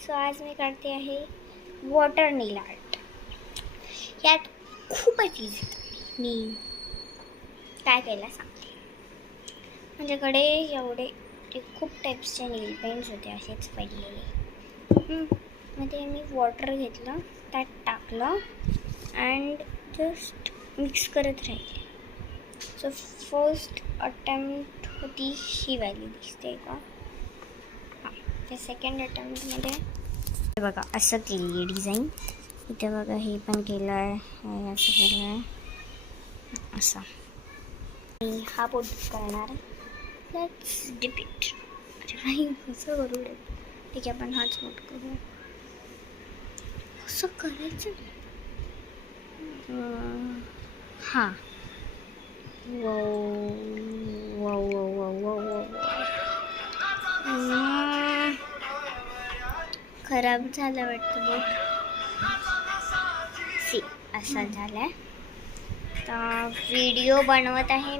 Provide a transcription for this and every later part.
So आज मी काढते आहे वॉटर नील आर्ट. यात खूपच इझी. मी काय केलं सांगते. माझ्याकडे एवढे खूप टाईप्सचे नील पेंट्स होते असेच पडलेले. मध्ये मी वॉटर घेतलं, त्यात टाकलं अँड जस्ट मिक्स करत राहिले. सो फर्स्ट अटेम्प्ट होती ही वाली, दिसते का? हां, त्या सेकंड अटेम्प्टमध्ये बघा असं केली आहे डिझाईन. इथे बघा हे पण केलं आहे, असं केलं आहे, असं. मी हा बोट करणार आहे. Let's dip it. नाही असं करू दे. ठीक आहे, आपण हाच बोट करूया. असं करायचं. हां. खराब झालं वाटतं बोट. सी असा झालाय. तर व्हिडिओ बनवत आहे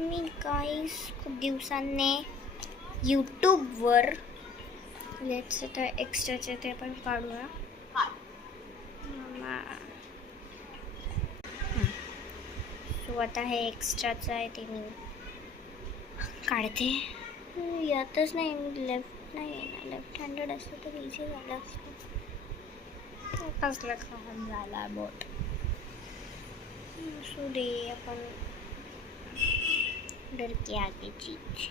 मी गाईस खूप दिवसांनी यूट्यूबवर. लेट्स आता एक्स्ट्राचे ते पण काढूया. सो आता हे एक्स्ट्राचं आहे ते मी काढते. यातच नाही, लेफ्ट नाही आहे ना. लेफ्ट हँडेड असतं तर इझी झालं असतं. कसलं खराब झाला बोट. असू दे, आपण डर के आगे चीज.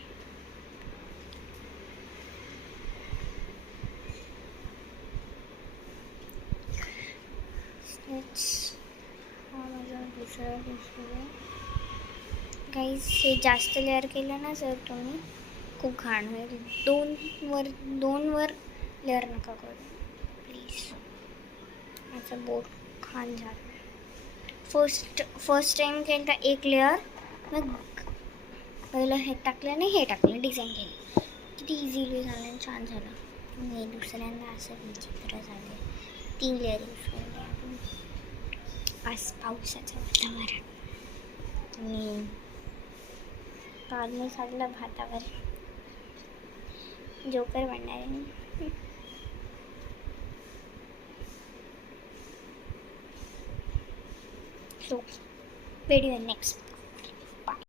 हा माझा दुसरा दिसतो गाईज. हे जास्त लेअर केलं ना जर तुम्ही, खूप घाण होईल. दोन वर लेअर नका करू प्लीज. माझं बोट घाण झालं. फर्स्ट टाइम केलं तर एक लेअर, मग पहिलं हे टाकलं आणि हे टाकलं, डिझाईन केली. किती इझिली झालं आणि छान झालं. मी दुसऱ्यांदा असं विचित्र झाले. 3 लेअर यूज केले आपण. पावसाचं वातावरण आणि काढणे साडलं भातावर. जोकर बनणार आहे मी. So video next.